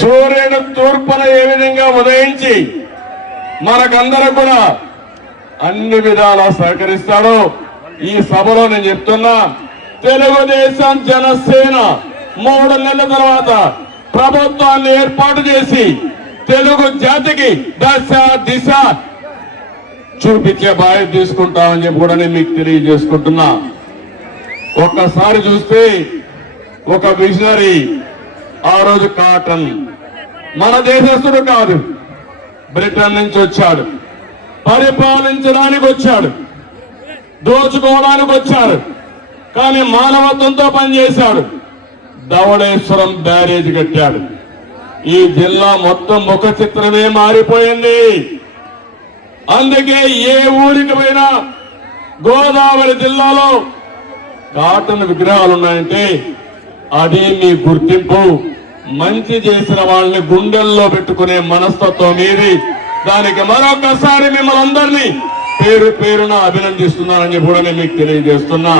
సూర్యుడు తూర్పున ఏ విధంగా ఉదయించి మనకందరూ కూడా అన్ని విధాలా సహకరిస్తాడో ఈ సభలో నేను చెప్తున్నా. తెలుగుదేశం జనసేన 3 నెలల తర్వాత ప్రభుత్వాన్ని ఏర్పాటు చేసి తెలుగు జాతికి దశ దిశ చూపించే బాధ్యత తీసుకుంటామని చెప్పి కూడా నేను మీకు తెలియజేసుకుంటున్నా. ఒక్కసారి చూస్తే ఒక విజనరీ ఆ రోజు కాటన్ మన దేశస్తుడు కాదు, బ్రిటన్ నుంచి వచ్చాడు, పరిపాలించడానికి వచ్చాడు, దోచుకోవడానికి వచ్చాడు, కానీ మానవత్వంతో పనిచేశాడు. ధవళేశ్వరం బ్యారేజ్ కట్టాడు. ఈ జిల్లా మొత్తం ముఖ చిత్రమే మారిపోయింది. అందుకే ఏ ఊరికి పోయినా గోదావరి జిల్లాలో కాటన్ విగ్రహాలు ఉన్నాయంటే అది మీ గుర్తింపు. మంచి చేసిన వాళ్ళని గుండెల్లో పెట్టుకునే మనస్తత్వం మీది. దానికి మరొకసారి మిమ్మల్ని అందరినీ పేరు పేరున అభినందిస్తున్నానని కూడా నేను మీకు తెలియజేస్తున్నా.